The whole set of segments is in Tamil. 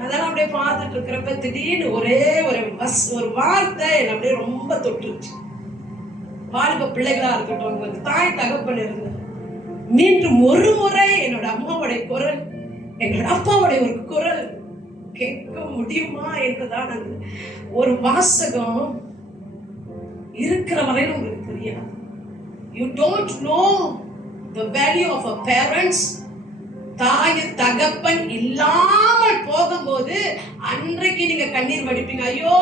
அதெல்லாம் அப்படியே பார்த்துட்டு இருக்கிறப்ப திடீர்னு ஒரே ஒரு வார்த்தை என்ன அப்படியே ரொம்ப தொட்டுருச்சு. வாலிப பிள்ளைகளா இருக்கட்டும், உங்களுக்கு தாய் தகப்பன் இருந்த மீண்டும் ஒரு முறை என்னோட அம்மாவுடைய குரல், என்னோட அப்பாவுடைய ஒரு குரல் கேட்க முடியுமா என்றுதான் ஒரு வாசகம் இருக்கிற வரையிலும் உங்களுக்கு தெரியாது. You don't know the value of a parents. தாய் தகப்பன் இல்லாமல் போகும்போது அன்றைக்கு நீங்க கண்ணீர் வடிப்பீங்க. ஐயோ,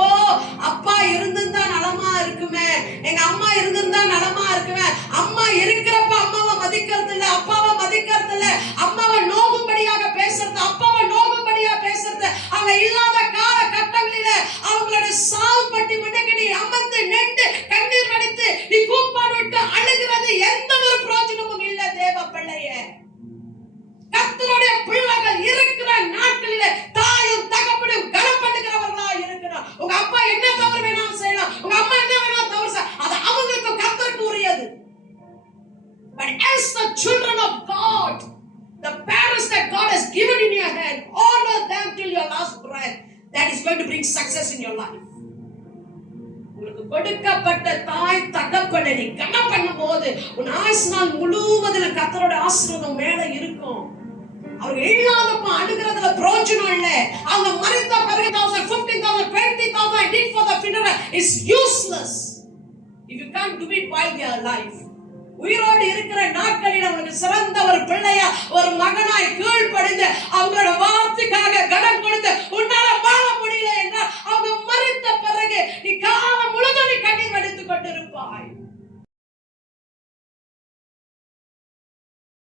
அப்பா இருந்திருந்தா நலமா இருக்குமே, எங்க அம்மா இருந்திருந்தா நலமா இருக்குமே. அம்மா இருக்கிறப்ப அம்மாவை மதிக்கிறது இல்ல, அப்பாவை மதிக்கிறது இல்ல, அம்மாவை நோகும்படியாக பேசுறது, அப்பாவை நோகும்படியாக பேசுறது. அவங்க இல்லாத கால கட்டங்களில அவங்களோட சாவுப்பட்டி முன்னாடி நீ அமர்ந்து நின்று கண்ணீர் வடித்து நீ கூப்பாடு விட்டு அழுகிறது எந்த ஒரு பிரோஜனமும் இல்ல. தேவ பிள்ளையே, கர்த்தருடைய பிள்ளைகள் இருக்கிற நாட்களிலே தாயும் தகப்பனும் கனப்படுகிறவர்களா இருக்கணும். உங்க அப்பா என்ன தவறு வேணாலும் செய்யலாம், உங்க அம்மா என்ன வேணாலும் தவறு செய்யலாம், அது அவங்களுக்கு கர்த்தருக்கு உரியது. But as the children of God, the parents that God has given in your hand, honor them till your last breath. That is going to bring success in your life. உங்களுக்கு கொடுக்கப்பட்ட தாய் தகப்பனை நீ கனம் பண்ணும் போது உன் ஆயுசு நாள் முழுவதில் கர்த்தரோட ஆசீர்வாதம் மேல இருக்கும். அவங்க இல்லாதப்ப அழுகிறதுல பிரயோஜனம் இல்ல. அவங்க மரித்த பிறகு 15,000 20,000 did for the funeral is useless if you can't do it while they are alive. உயிரோடு இருக்கிற நாட்களில் அவங்களுக்கு சிறந்த ஒரு பிள்ளையா ஒரு மகனாய் கீழ்ப்படிந்து அவங்களோட வார்த்தைக்காக கனம் கொடுத்து உன்னால வாழ முடியல என்றால் அவங்க மரித்த பிறகு நீ காலம் முழுதும் நீ கண்ணீர் வடித்துக் கொண்டிருப்பாய்.